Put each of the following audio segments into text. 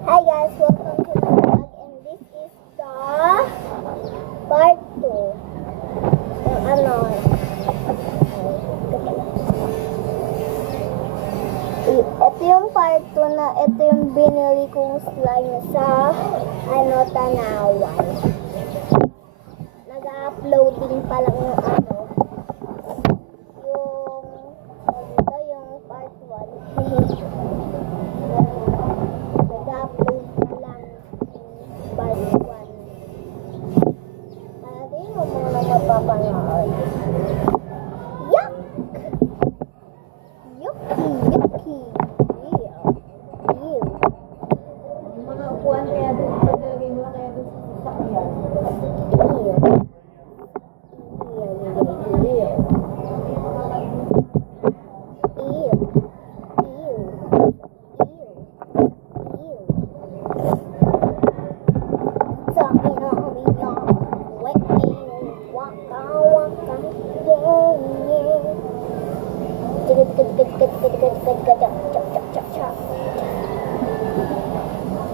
Hi guys, welcome to my vlog and this is the part 2. Yung ito yung part 2 na ito yung binili kong slime sa Tanawan. Nag-uploading pa lang yung yung part 1. Nag-upload pa lang yung part 1. Para din yung mga mapapanood. Yuck! Yucky! Ew. Mga upuan kaya doon, paglalagay mo lang kaya doon sa sakyan.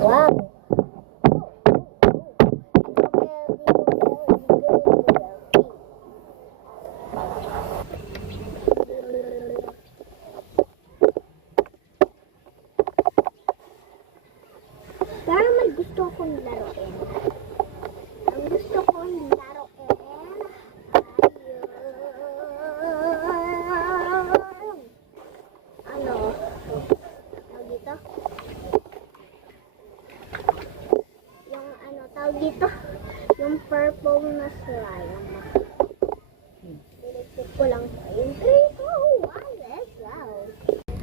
Wow. Parang may gusto akong laruin. Ang gusto kong laruin ay tawag dito? Yung tawag dito? Yung purple na slime. Pilit ko lang sa yung 3, 2, 1, let's go!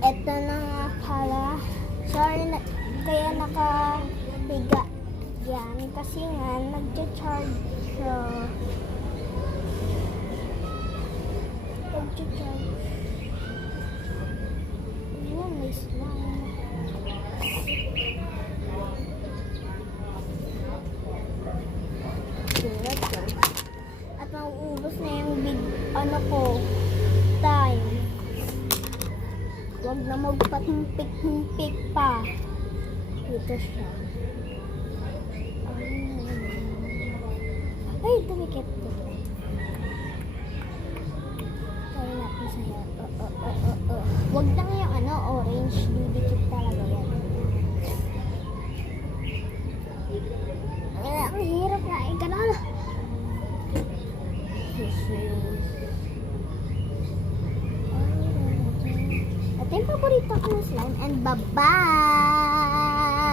Ito na nga pala. Sorry na, kaya nakahiga yan kasi nga nagcha-charge siya. Nagcha-charge. Ayun, may slime. At mauubos na yung big time. Huwag na magpatumpik-tumpik pa. Dito siya. Ay, tumikit. Try natin sa hair. Huwag lang yung orange. Didikit talaga yan. Ang hirap na. Ganun. Ito yung paborito ko ng slime. And bye-bye!